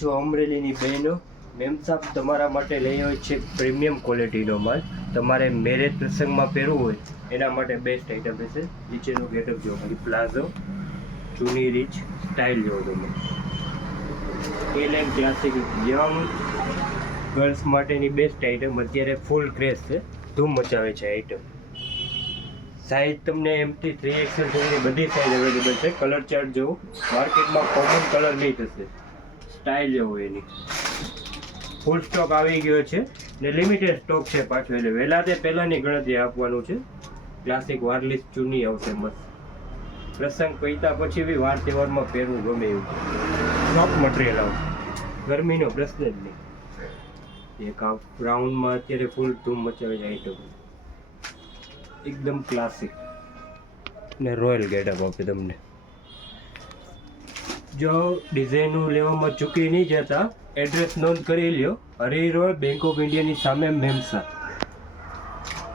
જો અમરેલીની બહેનો મેમસાબ તમારા માટે લઈ હોય છે પ્રીમિયમ ક્વોલિટીનો માલ. તમારે મેરેજ પ્રસંગમાં પહેરવું હોય એના માટે બેસ્ટ આઇટમ રહેશે. નીચેનો ગેટઅપ જો ખાલી પ્લાઝો, જૂની રીચ સ્ટાઇલ જોવો તમે. એલેન ક્લાસિક યંગ ગર્લ્સ માટેની બેસ્ટ આઇટમ. અત્યારે ફૂલ ક્રેઝ છે, ધૂમ મચાવે છે આઇટમ. સાઇઝ તમને એમથી 3XL સુધીની બધી સાઇઝ અવેલેબલ છે. કલર ચાર્ટ જોવો, માર્કેટમાં કોમન કલર નહીં થશે. સ્ટાઇલ જોવો એની. ફૂલ સ્ટોક આવી ગયો છે ને લિમિટેડ સ્ટોક છે પાછો, એટલે વહેલા તે પહેલાંની ગણતરી આપવાનું છે. ક્લાસિક વારલીસ ચૂની આવશે મસ્ત. પ્રસંગ પૈતા પછી બી વાર તહેવારમાં પહેરવું ગમે એવું સોફ્ટ મટીરિયલ આવશે, ગરમીનો પ્રશ્ન જ નહીં. એક આ બ્રાઉનમાં અત્યારે ફૂલ ધૂમ મચાવે છે આઈટમ, એકદમ ક્લાસિક ને રોયલ ગેટઅપ આપે તમને. જો ડિઝાઇનો લેવામાં ચૂકી નહીં જતા, એડ્રેસ નોંધ કરી લ્યો. હરી રોડ, બેંક ઓફ ઇન્ડિયાની સામે મેમસા.